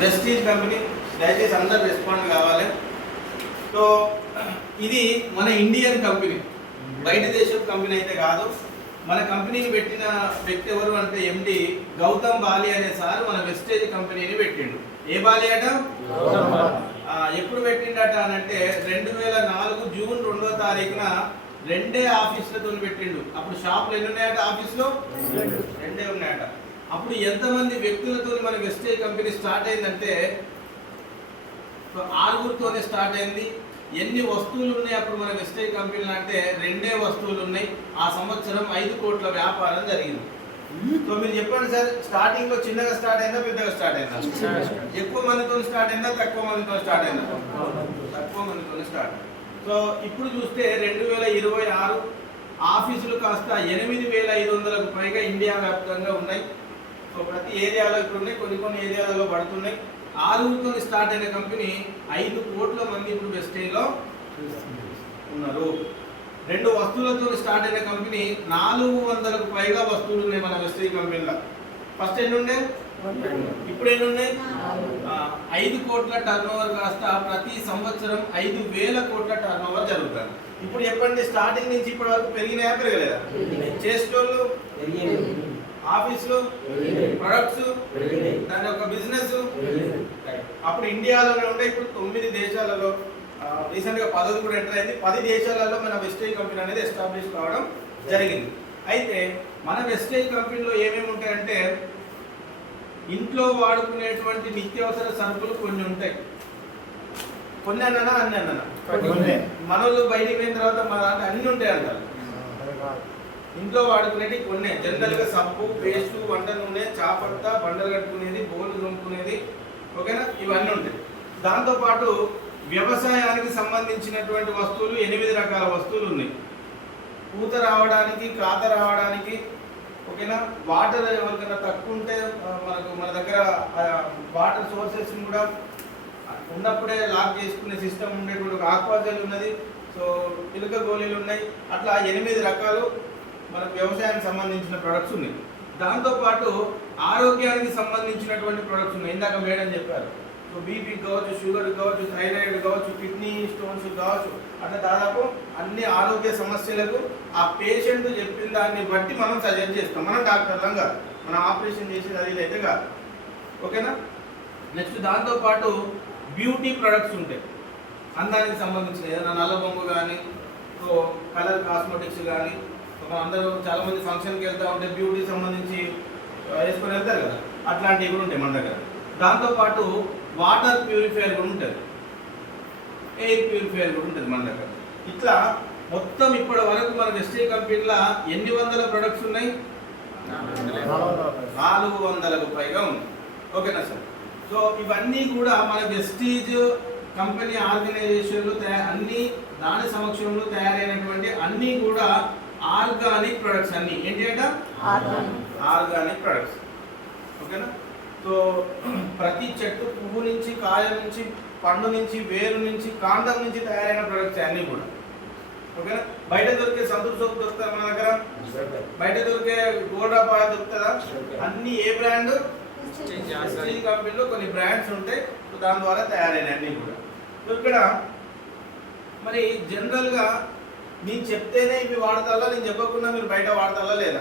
Prestige company, దయచేసి అందరు respond కావాలి. సో ఇది మన ఇండియన్ కంపెనీ, బయట దేశం కంపెనీ అయితే కాదు. మన కంపెనీని పెట్టిన వ్యక్తి ఎవరు అంటే ఎండి గౌతమ్ బాలి అనే సార్ మన వెస్టేజ్ కంపెనీని పెట్టిండు. ఏ బాలి అట? ఎప్పుడు పెట్టిండట అనంటే 2004 జూన్ 2వ తారీఖున రెండే ఆఫీసులతో పెట్టిండు. అప్పుడు షాపులు ఎన్ని ఉన్నాయట? ఆఫీసులో రెండే ఉన్నాయట. అప్పుడు ఎంతమంది వ్యక్తులతో మన వెస్టేజ్ కంపెనీ స్టార్ట్ అయిందంటే 6తోనే స్టార్ట్ అయింది. ఎన్ని వస్తువులు ఉన్నాయి అప్పుడు మన వెస్టేజ్ కంపెనీలో అంటే 2 వస్తువులు ఉన్నాయి. ఆ సంవత్సరం 5 కోట్ల వ్యాపారం జరిగింది. సో మీరు చెప్పండి సార్, స్టార్టింగ్ లో చిన్నగా స్టార్ట్ అయిందా పెద్దగా స్టార్ట్ అయిందా? ఎక్కువ మందితో స్టార్ట్ అయిందా తక్కువ మందితో స్టార్ట్ అయిందా? తక్కువ మందితో స్టార్ట్. సో ఇప్పుడు చూస్తే 2026 ఆఫీసులు కాస్త 8,500కు పైగా ఇండియా వ్యాప్తంగా ఉన్నాయి. సో ప్రతి ఏరియాలో ఇప్పుడు ఉన్నాయి, కొన్ని ఏరియాలలో పడుతున్నాయి. 6తో స్టార్ట్ అయిన కంపెనీ 5 కోట్ల మంది ఇప్పుడు వెస్టేజ్లో ఉన్నారు. 2 వస్తువులతో స్టార్ట్ అయిన కంపెనీ 400కు పైగా వస్తువులు ఉన్నాయి మన వెస్టేజ్ కంపెనీలో. ఫస్ట్ ఎన్ని ఉండే, ఇప్పుడు ఎన్ని ఉన్నాయి? 5 కోట్ల టర్నోవర్ కాస్త ప్రతి సంవత్సరం 5,000 కోట్ల టర్నోవర్ జరుగుతుంది. ఇప్పుడు చెప్పండి, స్టార్టింగ్ నుంచి ఇప్పటి వరకు పెరిగినాయా పెరగలేదా? చేసేటోళ్ళు, ఆఫీసులు, ప్రొడక్ట్స్, దాని యొక్క బిజినెస్. అప్పుడు ఇండియాలోనే ఉండే, ఇప్పుడు 9 దేశాలలో, రీసెంట్గా 10 కూడా ఎంటర్ అయింది. 10 దేశాలలో మన వెస్టేజ్ కంపెనీ అనేది ఎస్టాబ్లిష్ కావడం జరిగింది. అయితే మన వెస్టేజ్ కంపెనీలో ఏమేమి ఉంటాయంటే ఇంట్లో వాడుకునేటువంటి నిత్యావసర సరుకులు కొన్ని ఉంటాయి. కొన్ని అన్నా అన్ని అన్నా మనోళ్ళు బయటికి పోయిన తర్వాత మన దాంట్లో అన్ని ఉంటాయి అంటారు. ఇంట్లో వాడుకునేది కొన్ని, జనరల్గా సబ్బు, పేస్టు, వంట నూనె, చాపత్త, బండలు కట్టుకునేది, బోలు తోముకునేది, ఓకేనా, ఇవన్నీ ఉంటాయి. దాంతోపాటు వ్యవసాయానికి సంబంధించినటువంటి వస్తువులు 8 రకాల వస్తువులు ఉన్నాయి. పూత రావడానికి, కాత రావడానికి, ఓకేనా. వాటర్ ఎవరికైనా తక్కువ ఉంటే మన దగ్గర వాటర్ సోర్సెస్ కూడా ఉన్నప్పుడే లాక్ చేసుకునే సిస్టమ్ ఉండేటువంటి ఒక ఆక్వాజల్ ఉన్నది. సో పిలక గోళీలు ఉన్నాయి. అట్లా 8 రకాలు మనకు వ్యవసాయానికి సంబంధించిన ప్రొడక్ట్స్ ఉన్నాయి. దాంతోపాటు ఆరోగ్యానికి సంబంధించినటువంటి ప్రొడక్ట్స్ ఉన్నాయి. ఇందాక మేడం చెప్పారు. సో బీపీ కావచ్చు, షుగర్ కావచ్చు, థైరాయిడ్ కావచ్చు, కిడ్నీ స్టోన్స్ కావచ్చు, అట్లా దాదాపు అన్ని ఆరోగ్య సమస్యలకు ఆ పేషెంట్ చెప్పిన దాన్ని బట్టి మనం సజెస్ట్ చేస్తాం. మనం డాక్టర్లం కాదు, మనం ఆపరేషన్ చేసేది అది అయితే కాదు, ఓకేనా. నెక్స్ట్ దాంతోపాటు బ్యూటీ ప్రొడక్ట్స్ ఉంటాయి. అందానికి సంబంధించిన ఏదైనా నల్ల బొమ్మ కానీ, సో కలర్ కాస్మెటిక్స్ కానీ, అందరూ చాలామంది ఫంక్షన్కి వెళ్తూ ఉంటే బ్యూటీకి సంబంధించి వేసుకొని వెళ్తారు కదా, అట్లాంటివి కూడా ఉంటాయి మన దగ్గర. దాంతోపాటు వాటర్ ప్యూరిఫైయర్ కూడా ఉంటుంది, ఎయిర్ ప్యూరిఫైయర్ కూడా ఉంటుంది మన దగ్గర. ఇట్లా మొత్తం ఇప్పటి వరకు మన వెస్టేజ్ కంపెనీలో ఎన్ని వందల ప్రొడక్ట్స్ ఉన్నాయి? 400కు పైగా ఉంది, ఓకేనా సార్. సో ఇవన్నీ కూడా మన వెస్టేజ్ కంపెనీ ఆర్గనైజేషన్లు అన్ని దాని సమక్షంలో తయారైనటువంటి అన్నీ కూడా ఆర్గానిక్ ప్రొడక్ట్స్. అన్ని ఏంటి అంటే ఆర్గానిక్ ప్రొడక్ట్స్, ఓకేనా. సో ప్రతి చెట్టు, పువ్వు నుంచి, కాయ నుంచి, పండు నుంచి, వేరు నుంచి, కాండం నుంచి తయారైన ప్రొడక్ట్స్ అన్నీ కూడా, ఓకేనా. బయట దొరికే సంతూర్ సోప్ దొరుకుతుందా మన దగ్గర? బయట దొరికే గోల్డ్ ఆయిల్ దొరుకుతుందా? అన్ని ఏ బ్రాండ్? వెస్టేజ్ కంపెనీలో కొన్ని బ్రాండ్స్ ఉంటాయి. సో దాని ద్వారా తయారైన అన్నీ కూడా. సో ఇక్కడ మరి జనరల్గా నేను చెప్తేనే ఇవి వాడతాలా, నేను చెప్పకుండా మీరు బయట వాడతాలా లేదా?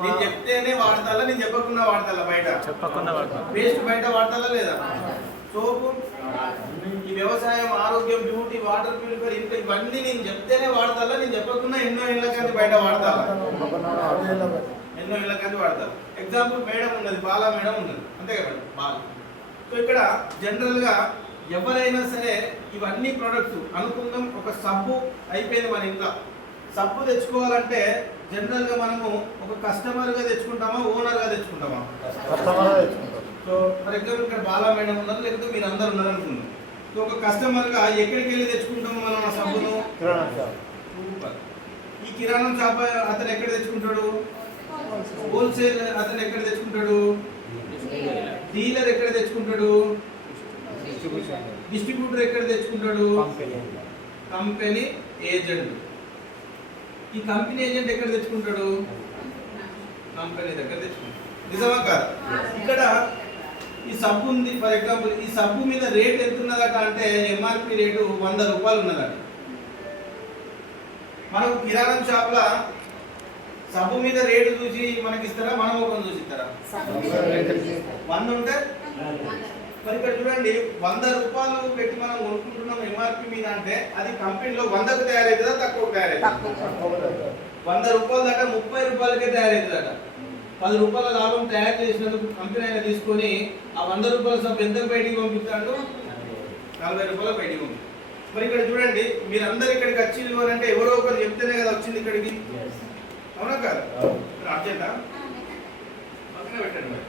నేను చెప్తేనే వాడతాలా, నేను చెప్పకుండా వాడతాలా? బయట పేస్ట్ బయట వాడతాలా లేదా? సోపు, ఈ వ్యవసాయం, ఆరోగ్యం, బ్యూటీ, వాటర్ ప్యూరిఫైర్, ఇంకా ఇవన్నీ నేను చెప్తేనే వాడతాలా, నేను చెప్పకుండా ఎన్నో ఏళ్ళ కానీ బయట వాడతాలా? ఎన్నో ఏళ్ళ కానీ వాడతారు. ఎగ్జాంపుల్ మేడం ఉన్నది, బాలా మేడం ఉన్నది, అంతే కదండి, బాల. సో ఇక్కడ జనరల్గా ఎవరైనా సరే ఇవన్నీ ప్రొడక్ట్స్ అనుకుందాం. ఒక సబ్బు అయిపోయింది మన ఇంట్లో. సబ్బు తెచ్చుకోవాలంటే జనరల్గా మనము ఒక కస్టమర్గా తెచ్చుకుంటామా, ఓనర్గా తెచ్చుకుంటామా? సో ఫర్ ఎగ్జాంపుల్ ఇక్కడ బాలా మేడం ఉన్నారు, లేకపోతే మీరు అందరు ఉన్నారు అనుకుందాం. సో ఒక కస్టమర్గా ఎక్కడికి వెళ్ళి తెచ్చుకుంటాము మనం ఆ సబ్బును? ఈ కిరాణం షాప్ అతను ఎక్కడ తెచ్చుకుంటాడు? హోల్సేల్ అతను ఎక్కడ తెచ్చుకుంటాడు? డీలర్ ఎక్కడ తెచ్చుకుంటాడు? డిస్ట్రిబ్యూటర్ ఎక్కడ తెచ్చుకుంటాడు? Company agent. ఈ కంపెనీ ఏజెంట్ ఎక్కడ తెచ్చుకుంటాడు? కంపెనీ దగ్గర తెచ్చుకుంటాం. నిజమా కాదు? ఇక్కడ ఈ సబ్బు ఉంది, ఫర్ ఎగ్జాంపుల్ ఈ సబ్బు మీద రేట్ ఎంత ఉన్నదట అంటే ఎంఆర్పి రేటు 100 రూపాయలు ఉన్నదట. మనకు కిరాణం షాప్లో సబ్బు మీద రేటు చూసి మనకి ఇస్తారా, మనం ఒక చూసి ఇస్తారా? 100 ఉంటే మరి ఇక్కడ చూడండి 100 రూపాయలు పెట్టి మనం కొనుక్కుంటున్నాం ఎంఆర్పి మీద అంటే అది కంపెనీలో 100కు తయారవుతుందా తక్కువ తయారవుతుందా? 100 రూపాయలు దాకా 30 రూపాయలకే తయారవుతుందట. 10 రూపాయల లాభం తయారు చేసినందుకు కంపెనీ అయినా తీసుకొని ఆ 100 రూపాయల సబ్బు ఎంత బయటికి పంపిస్తాడు? 40 రూపాయలు బయటికి పంపిస్తాడు. మరి ఇక్కడ చూడండి మీరందరూ ఇక్కడికి వచ్చింది అంటే ఎవరో ఒకరు చెప్తేనే కదా వచ్చింది ఇక్కడికి, అవునా కాదు? అర్జెంటా పక్కన పెట్టండి మరి,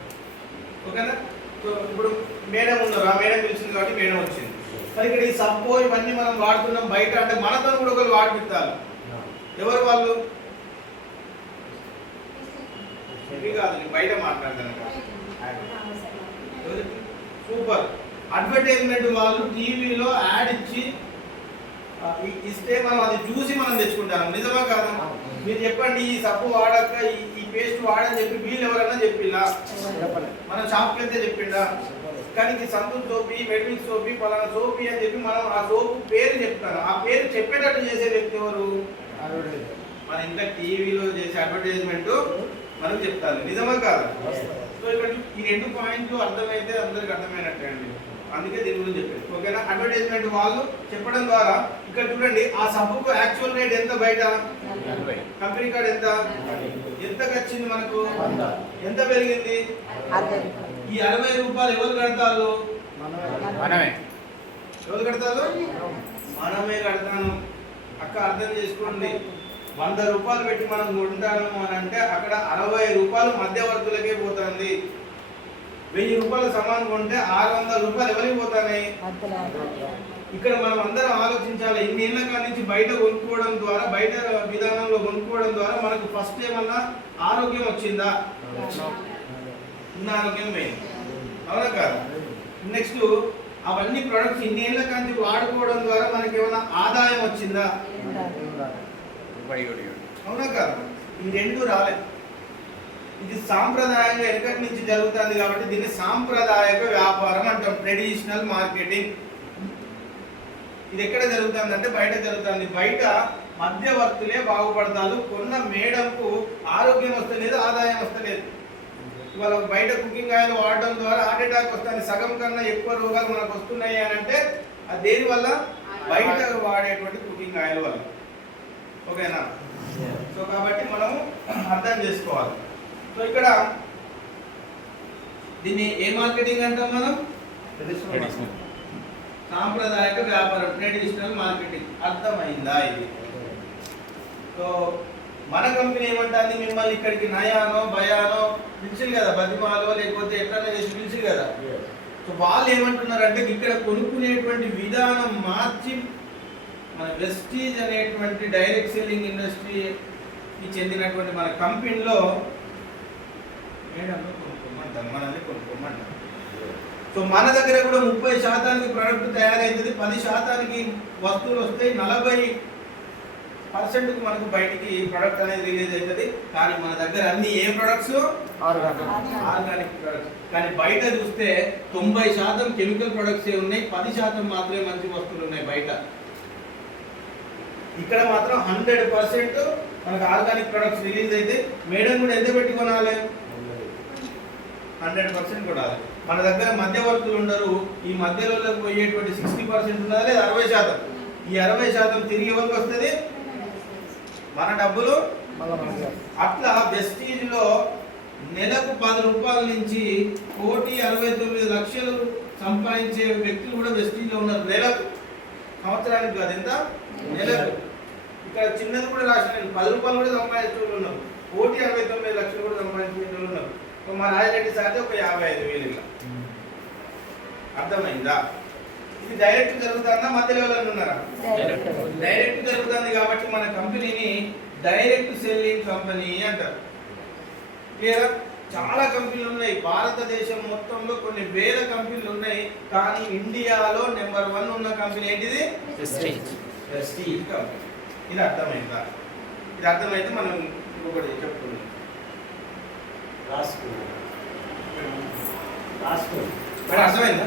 ఓకేనా? సో ఇప్పుడు మేడం ఉన్నారు, ఆ మేడం పిలిచింది కాబట్టి మేడం వచ్చింది. మరి ఇక్కడ ఈ సబ్బు ఇవన్నీ మనం వాడుతున్నాం బయట అంటే మనతో కూడా ఒకరు వాడిపిస్తారు. ఎవరు వాళ్ళు? ఇవి కాదు, బయట మాట్లాడతాను. సూపర్. అడ్వర్టైజ్మెంట్ వాళ్ళు టీవీలో యాడ్ ఇస్తే మనం అది చూసి మనం తెచ్చుకుంటాం. నిజమా కాదా? మీరు చెప్పండి, ఈ సబ్బు వాడక ఈ పేస్ట్ వాడని చెప్పి వీళ్ళు ఎవరైనా చెప్పిలా? మనం షాప్కి వెళ్తే చెప్పిండా? కానీ ఈ సంతూర్ సోపి, మెడిమిక్స్ సోపి, పలానా సోపి అని చెప్పి మనం ఆ సోపు పేరు చెప్తాను. ఆ పేరు చెప్పేటట్టు చేసే వ్యక్తి ఎవరు? మన ఇంకా టీవీలో చేసే అడ్వర్టైజ్మెంట్ మనం చెప్తాను. నిజమా కాదు? సో ఇక్కడ ఈ 2 పాయింట్లు అర్థమైతే అందరికి అర్థమైనట్టే అండి. అందుకే దీని గురించి చెప్పారు, ఓకేనా? అడ్వర్టైజ్మెంట్ వాళ్ళు చెప్పడం ద్వారా ఇక్కడ చూడండి ఆ సబ్బుకు యాక్చువల్ రేట్ ఎంత బయట, కంపెనీ కార్డ్ ఎంతకు వచ్చింది మనకు, ఎంత పెరిగింది? ఈ 60 రూపాయలు ఎవరు కడతారు? ఎవరు కడతారు? మనమే కడతాను. అక్క అర్థం చేసుకోండి, 100 రూపాయలు పెట్టి మనం కొంటాము అని అంటే అక్కడ 60 రూపాయలు మధ్యవర్తులకే పోతుంది. 1000 రూపాయల సమానం కొంటే 600 రూపాయలు ఎవరికి పోతాయి? ఇక్కడ మనం అందరం ఆలోచించాలి. ఇన్ని ఏళ్ళ కాడి నుంచి బయట కొనుక్కోవడం ద్వారా, బయట విధానంలో కొనుక్కోవడం ద్వారా మనకు ఫస్ట్ ఏమన్నా ఆరోగ్యం వచ్చిందా? ఉన్న ఆరోగ్యం పోయింది, అవునా కాదు? నెక్స్ట్ అవన్నీ ప్రొడక్ట్స్ ఇన్ని ఏళ్ళ కాడి నుంచి వాడుకోవడం ద్వారా మనకి ఏమైనా ఆదాయం వచ్చిందా? అవునా కాదు? ఈ 2 రాలేదు. ఇది సాంప్రదాయంగా వెనకటి నుంచి జరుగుతుంది కాబట్టి దీన్ని సాంప్రదాయక వ్యాపారం అంటాం, ట్రెడిషనల్ మార్కెటింగ్. ఇది ఎక్కడ జరుగుతుంది అంటే బయట జరుగుతుంది. బయట మధ్యవర్తులే బాగుపడతారు. కొన్న మేడంకు ఆరోగ్యం వస్తలేదు, ఆదాయం వస్తలేదు. ఇవాళ బయట కుకింగ్ ఆయిల్ వాడడం ద్వారా హార్ట్ అటాక్ వస్తుంది. సగం కన్నా ఎక్కువ రోగాలు మనకు వస్తున్నాయి అని అంటే అది దేని వల్ల? బయట వాడేటువంటి కుకింగ్ ఆయిల్ వల్ల, ఓకేనా? సో కాబట్టి మనం అర్థం చేసుకోవాలి. సో ఇక్కడ దీన్ని ఏ మార్కెటింగ్ అంటాం మనం? సాంప్రదాయక వ్యాపారం, ట్రెడిషనల్ మార్కెటింగ్. అర్థమైందా ఇది? సో మన కంపెనీ ఏమంటుంది, మిమ్మల్ని ఇక్కడికి నయానో భయానో పిలిచిరు కదా, బతిమాలో లేకపోతే ఎట్లన్నా చేసి పిలిచిరు కదా. సో వాళ్ళు ఏమంటున్నారంటే ఇక్కడ కొనుక్కునేటువంటి విధానం మార్చి మన వెస్టీజ్ అనేటువంటి డైరెక్ట్ సెల్లింగ్ ఇండస్ట్రీకి చెందినటువంటి మన కంపెనీలో మేడంలో కొనుక్కోమంటాం, మనల్ని కొనుక్కోమంటాం. సో మన దగ్గర కూడా 30% ప్రోడక్ట్ తయారవుతుంది, 10% వస్తువులు వస్తాయి, 40% మనకు బయటికి ప్రోడక్ట్ అనేది రిలీజ్ అవుతుంది. కానీ మన దగ్గర అన్ని ఏ ప్రొడక్ట్స్? Organic products. కానీ బయట చూస్తే 90% కెమికల్ ప్రొడక్ట్స్ ఉన్నాయి, 10% మాత్రమే మంచి వస్తువులు ఉన్నాయి బయట. ఇక్కడ మాత్రం 100% మనకు ఆర్గానిక్ ప్రొడక్ట్స్ రిలీజ్ అయితే మేడం కూడా ఎంత పెట్టి కొనాలి? 100% కొనాలి. మన దగ్గర మధ్యవర్తులు ఉండరు. ఈ మధ్యలో పోయేటువంటి 60% ఉన్నదా లేదా 60%. ఈ 60% తిరిగి ఎవరికి వస్తుంది? మన డబ్బులు. అట్లా వెస్టీజ్ లో నెలకు 10 రూపాయల నుంచి 1,69,00,000 సంపాదించే వ్యక్తులు కూడా వెస్టీజ్ లో ఉన్నారు. నెలకు, సంవత్సరానికి కాదు, ఎంత? నెలకు. ఇక్కడ చిన్నది కూడా రాసిన 10 రూపాయలు కూడా సంపాదించే వాళ్ళు ఉన్నారు, 1,69,00,000 కూడా సంపాదించే వాళ్ళు ఉన్నారు. మా రాజరెడ్డి సార్ ఒక 55,000 ఇలా. అర్థమైందా? ఇది డైరెక్ట్ జరుగుతుందా, మధ్య లెవెల్ ఉన్నారా? డైరెక్ట్ జరుగుతుంది కాబట్టి మన కంపెనీని డైరెక్ట్ సెల్లింగ్ కంపెనీ అంటారు. క్లియరా? చాలా కంపెనీలు ఉన్నాయి, భారతదేశం మొత్తంలో కొన్ని వేల కంపెనీలు ఉన్నాయి. కానీ ఇండియాలో నెంబర్ 1 ఉన్న కంపెనీ ఏంటిది? Vestige company. ఇది అర్థమైందా? ఇది అర్థమైతే మనం ఇంకొకటి చెప్పుకుందాం. మరి అర్థమైందా?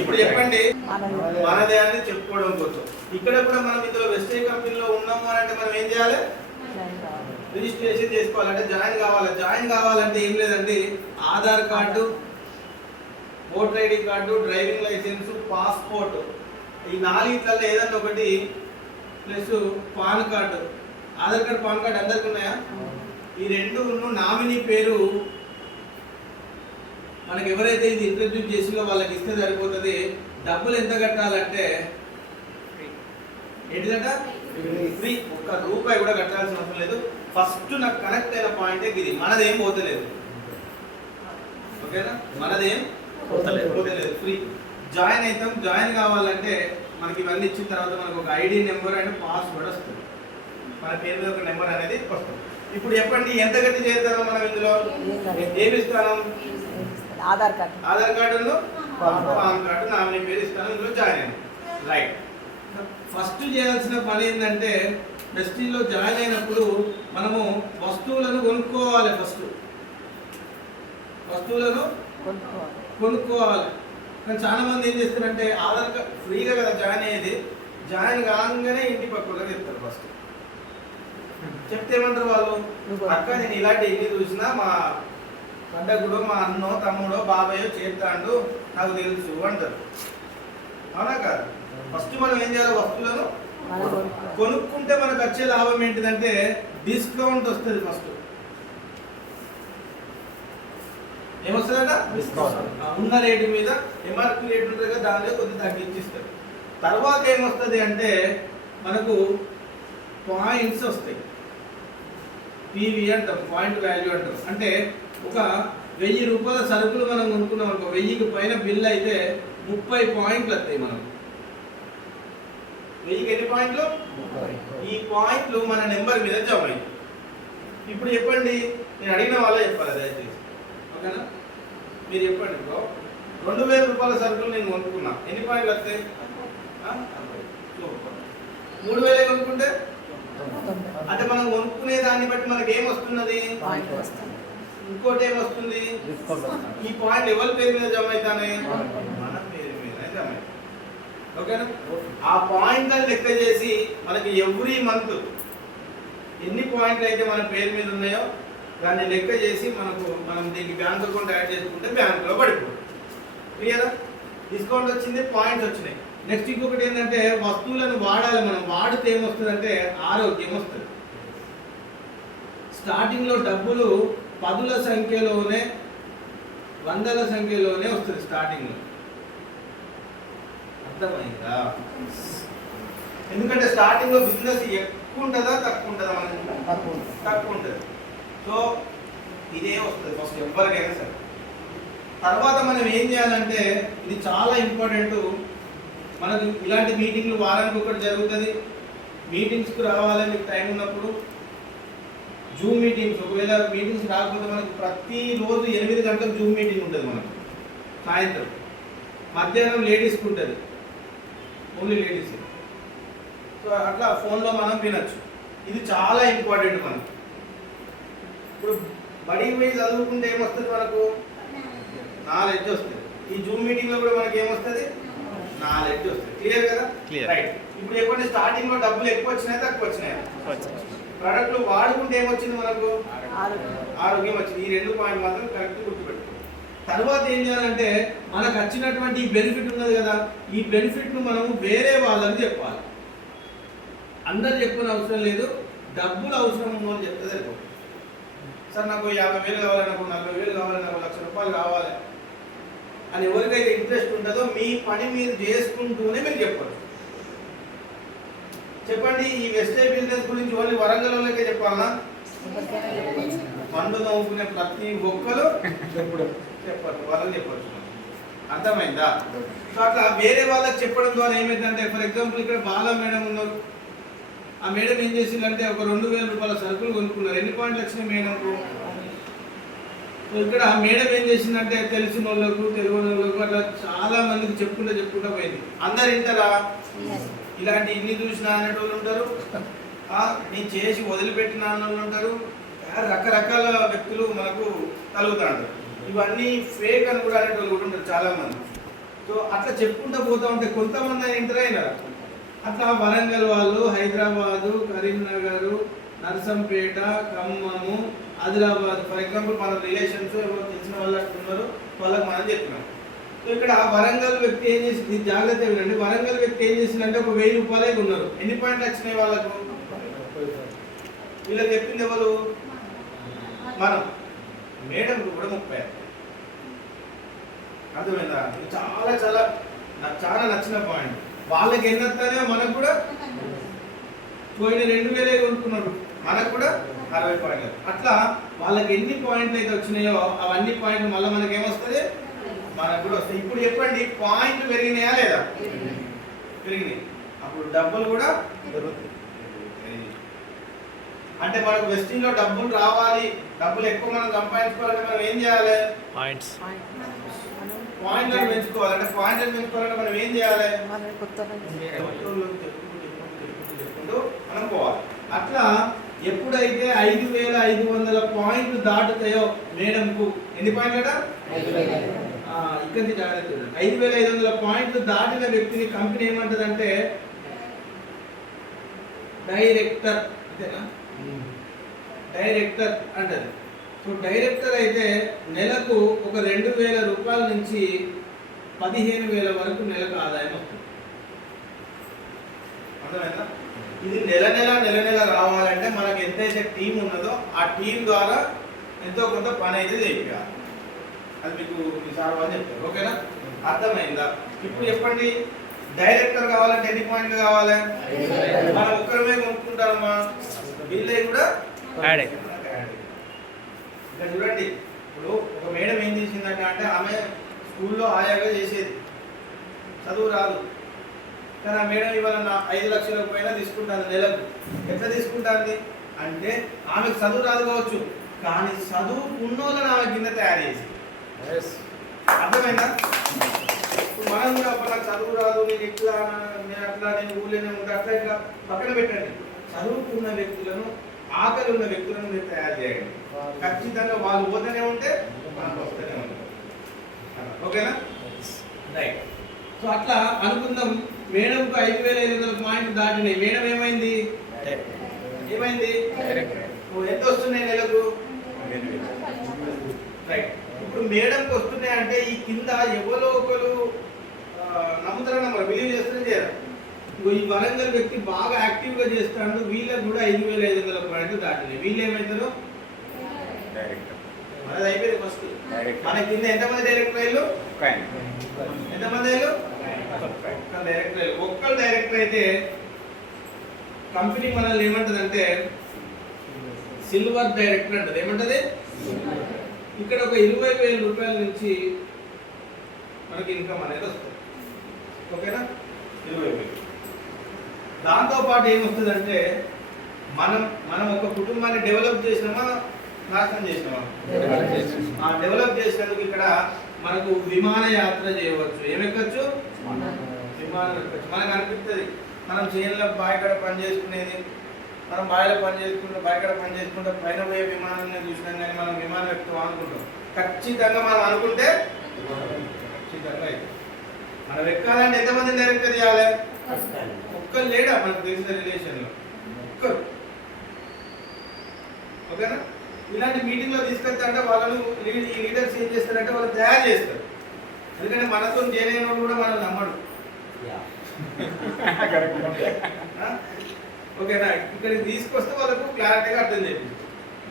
ఇప్పుడు చెప్పండి, మనదే అని చెప్పుకోవడం కోసం. ఇక్కడ కూడా మనం ఇందులో వెస్టేజ్ కంపెనీలో ఉన్నాము అని అంటే మనం ఏం చేయాలి? రిజిస్ట్రేషన్ చేసుకోవాలంటే జాయిన్ కావాలి. జాయిన్ కావాలంటే ఏం లేదండి, Aadhaar card, voter ID card, driving licence, passport, ఈ నాలుగిట్లలో ఏదన్నా ఒకటి plus pan card. Aadhaar card, pan card అందరికి ఉన్నాయా? ఈ రెండు నామినీ పేరు మనకి ఎవరైతే ఇది ఇంట్రడ్యూస్ చేసిందో వాళ్ళకి ఇస్తే సరిపోతుంది. డబ్బులు ఎంత కట్టాలంటే ఏంటిదట? ఫ్రీ. ఒక్క రూపాయి కూడా కట్టాల్సిన అవసరం లేదు. ఫస్ట్ నాకు కనెక్ట్ అయిన పాయింటే ఇది, మనదేం పోతలేదు. ఓకేనా? మనదేం పోతలేదు, ఫ్రీ. జాయిన్ అవుతాం. జాయిన్ కావాలంటే మనకి ఇవన్నీ ఇచ్చిన తర్వాత మనకు ఒక ఐడి నెంబర్ అండ్ పాస్వర్డ్ వస్తుంది. మన పేరు మీద ఒక నెంబర్ అనేది వస్తుంది. ఇప్పుడు చెప్పండి, ఎంత గట్టి చేస్తారో మనం ఇందులో ఏమి ఇస్తాను? Aadhaar card, pan card, nominee పేరు ఇస్తాను. ఇందులో జాయిన్ అయ్యాను. రైట్. ఫస్ట్ చేయాల్సిన పని ఏంటంటే, వెస్టీజ్లో జాయిన్ అయినప్పుడు మనము వస్తువులను కొనుక్కోవాలి. ఫస్ట్ వస్తువులను కొనుక్కోవాలి. కానీ చాలా మంది ఏం చేస్తారంటే, ఆధార్ కార్డు ఫ్రీగా కదా జాయిన్ అయ్యేది, జాయిన్ కాగానే ఇంటి పక్కన చెప్తారు. ఫస్ట్ చెప్తే ఏమంటారు వాళ్ళు? అక్క నేను ఇలాంటి ఇల్లు చూసినా, మా పండగుడో, మా అన్నో, తమ్ముడో, బాబాయో చేస్తాడు, నాకు తెలుసు అంటారు. అవునా కాదు? ఫస్ట్ మనం ఏం చేయాలి? వస్తువులను కొనుక్కుంటే మనకు వచ్చే లాభం ఏంటిదంటే డిస్కౌంట్ వస్తుంది. ఫస్ట్ ఏమొస్తుందట? ఉన్న రేటు మీద ఎంఆర్పి రేటు ఉంటుంది కదా, దానిలో కొద్దిగా తగ్గించిస్తారు. తర్వాత ఏమొస్తుంది అంటే మనకు పాయింట్స్ వస్తాయి. పీవీ అంటాం, పాయింట్ వాల్యూ అంటాం. అంటే ఒక 1000 రూపాయల సరుకులు మనం కొనుక్కున్నాం అనుకో, 1000కి పైన బిల్ అయితే 30 పాయింట్లు వస్తాయి. మనం 1000కి ఎన్ని పాయింట్లు? ఈ పాయింట్లు మన నెంబర్ మీద జమ అయ్యి. ఇప్పుడు చెప్పండి, నేను అడిగిన వాళ్ళే చెప్పాలి దయచేసి. ఓకేనా? మీరు చెప్పండి. ఇప్పుడు 2000 రూపాయల సరుకులు నేను కొనుక్కున్నా, ఎన్ని పాయింట్లు వస్తాయి? 3000 కొనుక్కుంటే అంటే మనం కొనుక్కునే దాన్ని బట్టి మనకి ఏమొస్తున్నది? ఇంకోటి ఏమొస్తుంది? ఈ పాయింట్ ఎవరి పేరు మీద జమ అవుతానే? మన పేరు మీద జమ అవుతాయి. ఓకేనా? ఆ పాయింట్ అని లెక్క చేసి మనకి ఎవ్రీ మంత్ ఎన్ని పాయింట్లు అయితే మన పేరు మీద ఉన్నాయో దాన్ని లెక్క చేసి మనం దీనికి బ్యాంక్ అకౌంట్ యాడ్ చేసుకుంటే బ్యాంకులో పడిపోతుంది. క్లియరా? డిస్కౌంట్ వచ్చింది, పాయింట్స్ వచ్చినాయి. నెక్స్ట్ ఇంకొకటి ఏంటంటే, వస్తువులను వాడాలి. మనం వాడితే ఏమొస్తుందంటే ఆరోగ్యం వస్తుంది. స్టార్టింగ్లో డబ్బులు 10ల సంఖ్యలోనే, 100ల సంఖ్యలోనే వస్తుంది స్టార్టింగ్లో. అర్థమైందా? ఎందుకంటే స్టార్టింగ్లో బిజినెస్ ఎక్కువ ఉంటుందా తక్కువ ఉంటుందా? మనకు తక్కువ ఉంటుంది. సో ఇదే వస్తుంది ఫస్ట్ ఎవరికైనా సరే. తర్వాత మనం ఏం చేయాలంటే, ఇది చాలా ఇంపార్టెంట్. మనకు ఇలాంటి మీటింగ్లు వారానికి ఒకటి జరుగుతుంది. మీటింగ్స్కి రావాలని మీకు టైం ఉన్నప్పుడు జూమ్ మీటింగ్స్, ఒకవేళ మీటింగ్స్ రాకపోతే మనకు ప్రతిరోజు 8 గంటలకు జూమ్ మీటింగ్ ఉంటుంది. మనకు సాయంత్రం, మధ్యాహ్నం లేడీస్కి ఉంటుంది, ఓన్లీ లేడీస్. సో అట్లా ఫోన్లో మనం వినొచ్చు. ఇది చాలా ఇంపార్టెంట్ మనకు. ఇప్పుడు బడికి పోయి చదువుకుంటే ఏమొస్తుంది? మనకు నాలెడ్జ్ వస్తుంది. ఈ జూమ్ మీటింగ్లో కూడా మనకి ఏమొస్తుంది? నాలెడ్జ్ వస్తుంది. క్లియర్ కదా? రైట్. ఇప్పుడు చెప్పండి, స్టార్టింగ్ లో డబ్బులు ఎక్కువ వచ్చినాయా తక్కువ వచ్చినాయా? ప్రొడక్ట్లు వాడుకుంటే ఏమొచ్చింది? మనకు ఆరోగ్యం వచ్చింది. ఈ 2 పాయింట్ మాత్రం కరెక్ట్ గుర్తుపెట్టుకోండి. తర్వాత ఏం చేయాలంటే, మనకు వచ్చినటువంటి ఈ బెనిఫిట్ ఉన్నది కదా, ఈ బెనిఫిట్ ను మనము వేరే వాళ్ళకి చెప్పాలి. అందరు చెప్పిన అవసరం లేదు. డబ్బులు అవసరం అని చెప్తే సరిపోతుంది. సార్ నాకు 50,000 కావాలి, నాకు 40,000 కావాలి, నాకు 1,00,000 రూపాయలు కావాలి అని ఎవరికైతే ఇంట్రెస్ట్ ఉంటుందో మీ పని మీరు చేసుకుంటూనే మీరు చెప్పండి. చెప్పండి, ఈ వెస్టేజ్ బిజినెస్ గురించి ఓన్లీ వరంగల్ వాళ్ళకే చెప్పాలనా? పండు నవ్వుకునే ప్రతి ఒక్కరు చెప్పచ్చు, వాళ్ళని చెప్పచ్చు. అర్థమైందా? సో అట్లా వేరే వాళ్ళకి చెప్పడం ద్వారా ఏమైందంటే, ఫర్ ఎగ్జాంపుల్ ఇక్కడ బాలా మేడం ఉన్నారు. ఆ మేడం ఏం చేసిందంటే, ఒక 2,000 రూపాయల సరుకులు కొనుక్కున్నారు. ఎన్ని పాయింట్లు వచ్చినాయి మేడంకు? ఇక్కడ మేడం ఏం చేసిందంటే, తెలిసిన వాళ్ళకు, తెలియని వాళ్ళకు అట్లా చాలా మందికి చెప్పుకుంటా పోయింది. అందరు వింటారా? ఇలాంటి ఇన్ని చూసినా అనేటోళ్ళు ఉంటారు, నేను చేసి వదిలిపెట్టిన వాళ్ళు ఉంటారు, రకరకాల వ్యక్తులు మనకు కలుగుతారు. ఇవన్నీ ఫేక్ అని కూడా అనేటువంటి కూడా ఉంటారు చాలామంది. సో అట్లా చెప్పుకుంటూ పోతూ ఉంటే కొంతమంది ఎంటర్ అయినారు. అట్లా వరంగల్ వాళ్ళు, హైదరాబాదు, కరీంనగర్, నర్సంపేట, ఖమ్మము, ఆదిలాబాద్, ఫర్ ఎగ్జాంపుల్ మన రిలేషన్స్ ఎవరో తెలిసిన వాళ్ళు ఉన్నారు, వాళ్ళకి మనం చెప్పినాం. సో ఇక్కడ వరంగల్ వ్యక్తి ఏం చేసింది, జాగ్రత్త వినండి. వరంగల్ వ్యక్తి ఏం చేసిందంటే ఒక 1000 రూపాయలే ఉన్నారు. ఎన్ని పాయింట్లు వచ్చినాయి వాళ్ళకు? వీళ్ళకి చెప్పింది ఎవరు? మనం. మేడంకు కూడా 30. అర్థమైందా? చాలా చాలా నాకు చాలా నచ్చిన పాయింట్. వాళ్ళకి ఎన్ని వస్తాయో మనకు కూడా పోయిన 2000 కొనుక్కున్నారు, మనకు కూడా 60 పాయింట్లు. అట్లా వాళ్ళకి ఎన్ని పాయింట్లు అయితే వచ్చినాయో అవన్నీ పాయింట్లు మళ్ళీ మనకి ఏమొస్తుంది, మనకు కూడా వస్తాయి. ఇప్పుడు చెప్పండి, పాయింట్లు పెరిగినాయా లేదా? పెరిగినాయి. అప్పుడు డబ్బులు కూడా పెరుగుతాయి. అంటే మనకు వెస్టింగ్ లో డబ్బులు రావాలి, డబ్బులు ఎక్కువ మనం సంపాదించుకోవాలంటే మనం ఏం చేయాలి? పాయింట్లను పెంచుకోవాలి. అంటే పాయింట్లను పెంచుకోవాలంటే మనం ఏం చేయాలి? మనం పోవాలి. అట్లా ఎప్పుడైతే 5500 పాయింట్లు దాటుతాయో మేడంకు, ఎన్ని పాయింట్లు అట? ఇక్కడ 5500 పాయింట్లు దాటిన వ్యక్తిని కంపెనీ ఏమంటదంటే డైరెక్టర్. అంతేనా? డైరెక్టర్ అంటది. సో డైరెక్టర్ అయితే నెలకు ఒక 2000 రూపాయల నుంచి 15,000 వరకు నెలకు ఆదాయం వస్తుంది. అర్థమైందా? ఇది నెల నెల రావాలంటే మనకు ఎంతైతే టీం ఉన్నదో ఆ టీం ద్వారా ఎంతో కొంత పని అయితే చేయాలి. అది మీకు మీ సార్ వాళ్ళు చెప్తారు. ఓకేనా? అర్థమైందా? ఇప్పుడు చెప్పండి, డైరెక్టర్ కావాలంటే ఎన్ని పాయింట్లు కావాలి? మనం ఒక్కరమే కొనుక్కుంటామా? వీళ్ళే కూడా ఇక్కడ చూడండి. ఇప్పుడు ఒక మేడం ఏం చేసిందంటే, అంటే ఆమె స్కూల్లో ఆయాగా చేసేది, చదువు రాదు. కానీ ఆ మేడం ఇవాళ 5 లక్షల పైన తీసుకుంటాను నెలకు. ఎట్లా తీసుకుంటుంది అంటే, ఆమెకు చదువు రాదు కావచ్చు, కానీ చదువుకున్నోళ్ళని ఆమె కింద తయారు చేసి. అర్థమైందా? ఇప్పుడు మనం కూడా నాకు చదువు రాదు, నేను అట్లా ఊళ్ళోనే ఉంటా, అట్లా ఇట్లా పక్కన పెట్టండి. చదువుకున్న వ్యక్తులను, ఆకలి ఉన్న వ్యక్తులను మీరు తయారు చేయండి. ఖచ్చితంగా వాళ్ళు పోతూనే ఉంటే మనకు వస్తూనే ఉంటారు. ఓకేనా? రైట్. సో అట్లా అనుకుందాం, మేడంకు 5500 పాయింట్లు దాటినాయి. మేడం ఏమైంది? ఎంత వస్తున్నాయి నెలకు? రైట్. ఇప్పుడు మేడంకి వస్తున్నాయి అంటే ఈ కింద ఎవరో ఒకరు నమ్ముతారన్న మరి బిలీవ్ చేస్తూనే చేయరు. ఈ వరంగల్ వ్యక్తి బాగా యాక్టివ్ గా చేస్తాడు, వీళ్ళకి కూడా 5500 పాయింట్లు దాటినాయి. వీళ్ళు ఏమవుతారు? మనది అయిపోయింది ఫస్ట్. మన కింద ఎంతమంది డైరెక్టర్ అయ్యారు? ఎంతమంది అయ్యారు? డైరెక్టర్ అయ్యారు. ఒక్కరు డైరెక్టర్ అయితే కంపెనీ మనల్ని ఏమంటదంటే సిల్వర్ డైరెక్టర్ అంటది. ఏమంటది? ఇక్కడ ఒక 20,000 రూపాయల నుంచి మనకి ఇన్కమ్ అనేది వస్తుంది. ఓకేనా? 20,000. దాంతో పాటు ఏమొస్తుందంటే మనం ఒక కుటుంబాన్ని డెవలప్ చేసినామా, నాశనం చేసినామా? డెవలప్ చేసినందుకు ఇక్కడ మనకు విమానయాత్ర చేయవచ్చు. ఏమెక్కచ్చు? విమానం ఎక్కచ్చు. మనకు అనిపిస్తుంది మనం చేనులో బాయికడ పని చేసుకునేది, మనం బాయిలో పని చేసుకుంటూ బాయికడ పని చేసుకుంటూ పైన పోయే విమానాన్ని చూసినాం, కానీ మనం విమానం ఎక్కువ అనుకుంటాం. ఖచ్చితంగా మనం అనుకుంటే ఖచ్చితంగా అయితే మనం ఎక్కాలంటే ఎంతమంది డైరెక్టర్ చేయాలి? ఒక్కరు లేడా మనకు తెలిసిన రిలేషన్లో? ఒక్కరు. ఓకేనా? ఇలాంటి మీటింగ్లో తీసుకెళ్తా అంటే వాళ్ళను ఈ లీడర్స్ ఏం చేస్తారంటే వాళ్ళు తయారు చేస్తారు. ఎందుకంటే మనతో చేయలేని వాళ్ళు కూడా మనం నమ్మడు. ఓకేనా? ఇక్కడికి తీసుకొస్తే వాళ్ళకు క్లారిటీగా అర్థం చేయండి.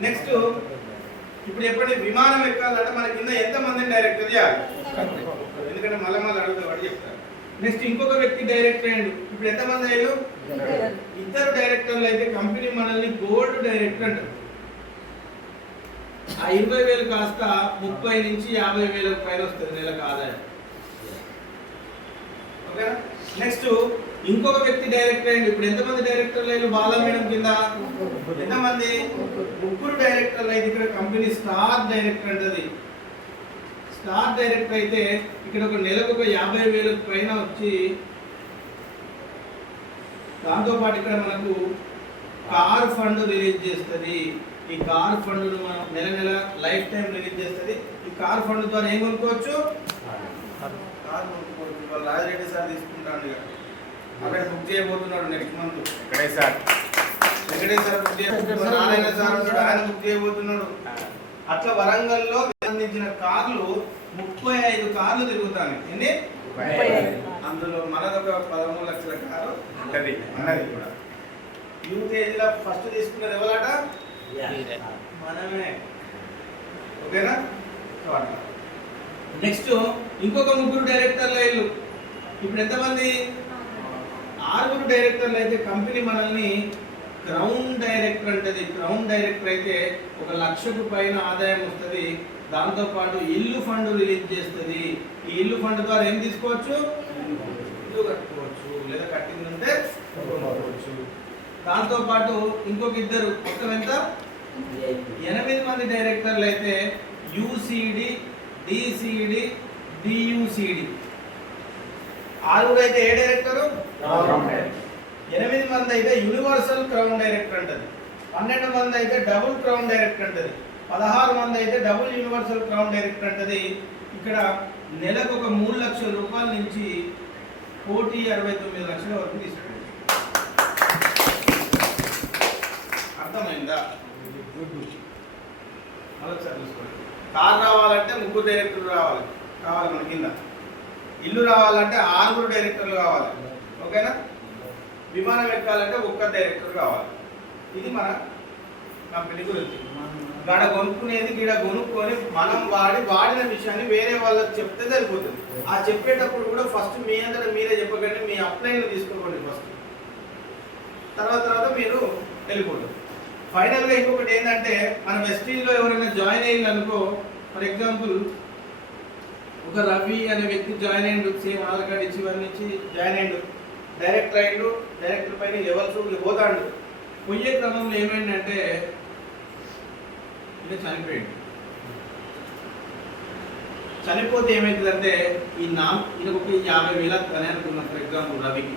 నెక్స్ట్ ఇప్పుడు ఎప్పుడైతే విమానం ఎక్కాలంటే మన కింద ఎంతమందిని డైరెక్టర్ చేయాలి? ఎందుకంటే మళ్ళీ అడుగుతారు, వాడు చెప్తారు. నెక్స్ట్ ఇంకొక వ్యక్తి డైరెక్టర్ అయ్యాడు. ఇప్పుడు ఎంతమంది అయ్యారు? ఇద్దరు డైరెక్టర్లు అయితే కంపెనీ మనల్ని గోల్డ్ డైరెక్టర్ అంటారు. ఆ 20,000 కాస్త 30 నుంచి 50,000 పైన వస్తుంది నెలకు ఆదాయం. ఓకేనా? నెక్స్ట్ ఇంకొక వ్యక్తి డైరెక్టర్ అయ్యింది. ఇప్పుడు ఎంతమంది డైరెక్టర్లు అయ్యారు? బాలా మేడం కింద ఎంతమంది? 3 డైరెక్టర్లు అయితే ఇక్కడ కంపెనీ స్టార్ డైరెక్టర్ అంటది. స్టార్ డైరెక్టర్ అయితే ఇక్కడ ఒక నెలకు ఒక 50,000 పైన వచ్చి, దాంతోపాటు ఇక్కడ మనకు కార్ ఫండ్ రిలీజ్ చేస్తుంది. ఈ కార్ ఫండ్ మనం నెల నెల లైఫ్ టైం రిలీజ్ చేస్తుంది. ఈ కార్ ఫండ్ ద్వారా ఏం కొనుక్కోవచ్చు? కార్ కొనుక్కోవచ్చు. ఇవాళ రాజరెడ్డి సార్ తీసుకుంటాను, అక్కడ బుక్ చేయబోతున్నాడు నెక్స్ట్ మంత్. వెంకటేశ్వర బుక్ చేయబోతున్నాడు, నారాయణ సార్ ఉన్నాడు, ఆయన బుక్ చేయబోతున్నాడు. అట్లా వరంగల్లో సంబంధించిన కార్లు 35 కార్లు తిరుగుతాయి. ఎన్ని? అందులో మనదొక 13 లక్షల కారు ఉన్నది కూడా. యూత్ ఏజ్ లో ఫస్ట్ తీసుకున్నది ఎవరట? మనమే. ఓకేనా? నెక్స్ట్ ఇంకొక 3 డైరెక్టర్ల ఇల్లు. ఇప్పుడు ఎంతమంది? 6 డైరెక్టర్లు అయితే కంపెనీ మనల్ని క్రౌన్ డైరెక్టర్ అంటది. క్రౌన్ డైరెక్టర్ అయితే 1 లక్షకు పైన ఆదాయం వస్తుంది. దాంతోపాటు ఇల్లు ఫండ్ రిలీజ్ చేస్తుంది. ఈ ఇల్లు ఫండ్ ద్వారా ఏం తీసుకోవచ్చు? ఇల్లు కట్టుకోవచ్చు, లేదా కట్టింది ఉంటే కొనుక్కోవచ్చు. దాంతోపాటు ఇంకొక 2 మొత్తం ఎంత? 8 మంది డైరెక్టర్లు అయితే యూసిడి, డిసిడి, డియుసిడి. 6 అయితే ఏ డైరెక్టరు? 8 మంది అయితే యూనివర్సల్ క్రౌన్ డైరెక్టర్ అంటది. 12 మంది అయితే డబుల్ క్రౌన్ డైరెక్టర్ అంటది. 16 మంది అయితే డబుల్ యూనివర్సల్ క్రౌన్ డైరెక్టర్ అంటది. ఇక్కడ నెలకు ఒక 3 లక్షల రూపాయల నుంచి 1,69 లక్షల వరకు తీసుకుంటుంది. అర్థమైందా? మరొకసారి చూసుకోండి. కార్ రావాలంటే 3 డైరెక్టర్లు కావాలి మన కింద. ఇల్లు రావాలంటే 6 డైరెక్టర్లు కావాలి. ఓకేనా? విమానం ఎక్కాలంటే 1 డైరెక్టర్ కావాలి. ఇది మన కంపెనీ గురించి. గడ కొనుక్కునేది గిడ కొనుక్కొని మనం వాడిన విషయాన్ని వేరే వాళ్ళకి చెప్తే సరిపోతుంది. ఆ చెప్పేటప్పుడు కూడా ఫస్ట్ మీ అందరూ మీరే చెప్పకండి, మీ అప్లైన్లు తీసుకోకండి ఫస్ట్. తర్వాత మీరు వెళ్ళిపోతారు. ఫైనల్గా ఇంకొకటి ఏంటంటే, మన వెస్టీజ్లో ఎవరైనా జాయిన్ అయ్యింది అనుకో, ఫర్ ఎగ్జాంపుల్ ఒక రవి అనే వ్యక్తి జాయిన్ అయ్యిండు, సేమ్ ఆధార్ కార్డు ఇచ్చి ఇవన్నీ ఇచ్చి జాయిన్ అయ్యిండు, డైరెక్టర్ అయ్యిండు. డైరెక్టర్ పైన లెవెల్స్ పోతాడు. పోయే క్రమంలో ఏమైందంటే ఇలా చనిపోయాడు. చనిపోతే ఏమవుతుందంటే ఈయనకు 50,000 అని అనుకున్నాం. ఫర్ ఎగ్జాంపుల్ రవికి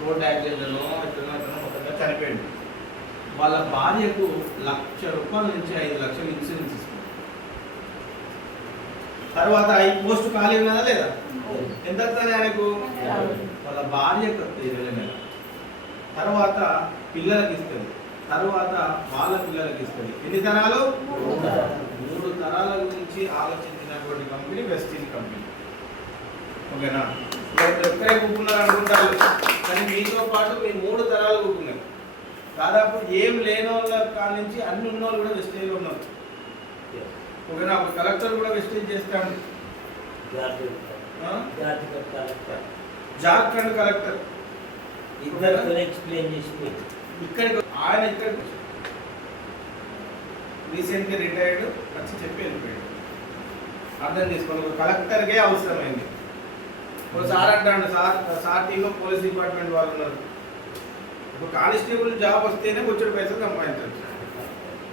రోడ్ యాక్సిడెంట్లో ఎక్కడో చనిపోయాడు. వాళ్ళ భార్యకు ₹1,00,000 నుంచి 5 లక్షలు ఇన్సూరెన్స్ ఇస్తుంది. తర్వాత ఈ పోస్ట్ ఖాళీ ఉన్నదా లేదా? ఎంత వస్తుంది ఆయనకు? వాళ్ళ భార్యకు 20,000. తర్వాత పిల్లలకి ఇస్తుంది. తర్వాత వాళ్ళ పిల్లలకి ఇస్తుంది. ఎన్ని తరాలు? 3 తరాల గురించి ఆలోచించినటువంటి కంపెనీ వెస్టీజ్ కంపెనీ. ఓకేనా? ఒక్కరే కూకున్నారు అనుకుంటారు, కానీ మీతో పాటు మీ 3 తరాలు కూకున్నారు. దాదాపు ఏం లేని వాళ్ళ కాడ నుంచి అన్ని ఉన్న వాళ్ళు కూడా వెస్టేజ్లో ఉన్నారు. ఓకేనా? ఒక కలెక్టర్ కూడా వెస్టేజ్ చేస్తాడు. జార్ఖండ్ కలెక్టర్ ఇక్కడికి ఆయన ఇక్కడికి రీసెంట్గా రిటైర్డ్ వచ్చి చెప్పి వెళ్ళిపోయాడు. అర్థం చేసుకోండి, ఒక కలెక్టర్కే అవసరమైంది. ఒక సార్ అంటాడు, సార్ టీంలో పోలీస్ డిపార్ట్మెంట్ వాళ్ళు ఉన్నారు. ఒక కానిస్టేబుల్ జాబ్ వస్తేనే వచ్చే పైసలు సంపాదించవచ్చు.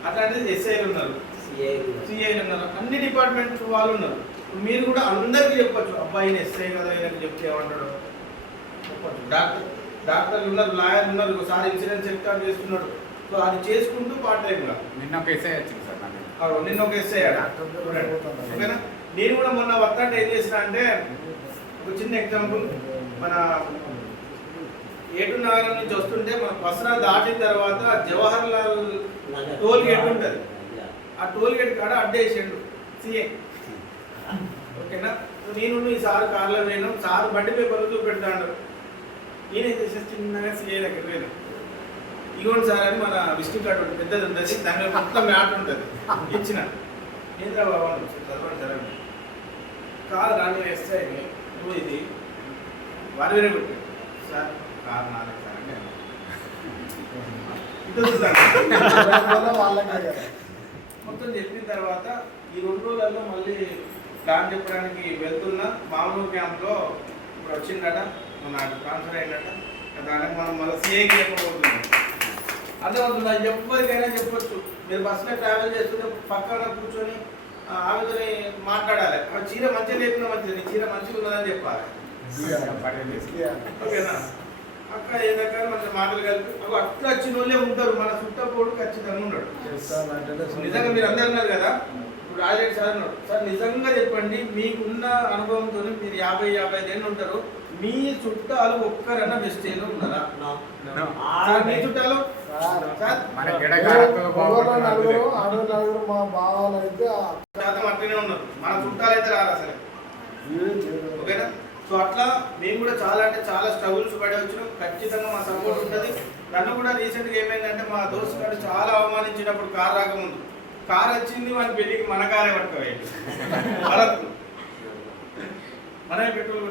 అట్లాంటిది ఎస్ఐలు ఉన్నారు, సిఐలు ఉన్నారు, అన్ని డిపార్ట్మెంట్ వాళ్ళు ఉన్నారు. మీరు కూడా అందరికీ చెప్పచ్చు, అబ్బాయిని ఎస్ఐ కదా ఈయనకి చెప్తే ఏమంటాడు చెప్పచ్చు. డాక్టర్లు ఉన్నారు, లాయర్లు ఉన్నారు, ఒకసారి ఇన్సూరెన్స్ సెక్టర్ చేస్తున్నాడు. సో అది చేసుకుంటూ పార్ట్ టైంగా నిన్న ఒక ఎస్ఐ వచ్చింది సార్. నిన్న ఒక ఎస్ఐ. ఓకేనా? నేను కూడా మొన్న వర్క్ ఏం చేసిన అంటే, ఒక చిన్న ఎగ్జాంపుల్, మన ఏటు నగరం నుంచి వస్తుంటే మన బస్రా దాటిన తర్వాత జవహర్ లాల్ టోల్ గేట్ ఉంటుంది. ఆ టోల్ గేట్ కాడ అడ్డేసాడు సిఏ. ఓకేనా? నేను ఈ సార్ కార్లో పోయినాం, సార్ బండి పేపర్లు చూపెడతాడు. నేనేం చేసేసి చిన్నగా సిఏ దగ్గర పోయినా. ఇగోండి సార్ అని మన విజిటింగ్ కార్డు పెద్దది ఉంటుంది, దాని మీద మొత్తం మ్యాట్ ఉంటుంది. ఇచ్చిన ఏంద్రా బాబా చదవండి సార్ అని. కారు రాని వేస్తే నువ్వు ఇది వారి వేరే కొట్టాడు. సార్ కారు నాలుగు సార్ అంటే మొత్తం చెప్పిన తర్వాత ఈ 2 రోజులలో మళ్ళీ ప్లాన్ చెప్పడానికి వెళ్తున్నా. మామూలు క్యాంప్లో ఇప్పుడు వచ్చిందట, మన ట్రాన్స్ఫర్ అయిందట. దానికి మనం మళ్ళీ సిఐకి చెప్పబోతున్నాం. అర్థమవుతుందా? ఎవరికైనా చెప్పొచ్చు. మీరు బస్సులో ట్రావెల్ చేస్తుంటే పక్కన కూర్చొని ఆమెతోని మాట్లాడాలి. ఆ చీర మంచిగా లేకుండా మంచిది, నీ చీర మంచిగా ఉన్నదని చెప్పాలి. ఓకేనా? అక్క ఏదక్క మన మాటలు కలిపి అవి అట్లా వచ్చిన వాళ్ళే ఉంటారు, మన చుట్టపోడు ఖచ్చితంగా ఉన్నాడు. నిజంగా మీరు అందరు అన్నారు కదా, ఇప్పుడు రాజరెడ్డి సార్ అన్నాడు, సార్ నిజంగా చెప్పండి మీకున్న అనుభవంతో మీరు 50-55 ఏళ్ళు ఉంటారు, మీ చుట్టాలు ఒక్కరన్నా బెస్ట్ ఏళ్ళు ఉన్నారా? మీ చుట్టాలు శాతం అట్లనే ఉన్నారు, మన చుట్టాలు అయితే రారు అసలు. ఓకేనా? సో అట్లా మేము కూడా చాలా అంటే చాలా స్ట్రగుల్స్ పడి వచ్చినాం. ఖచ్చితంగా మా సపోర్ట్ ఉంటుంది. నన్ను కూడా రీసెంట్గా ఏమైందంటే మా దోస్తు గారు చాలా అవమానించినప్పుడు కార్ రాకముందు, కార్ వచ్చింది మన పెళ్ళికి మన కారే పట్టుకోవాలి, మనమే పెట్రోల్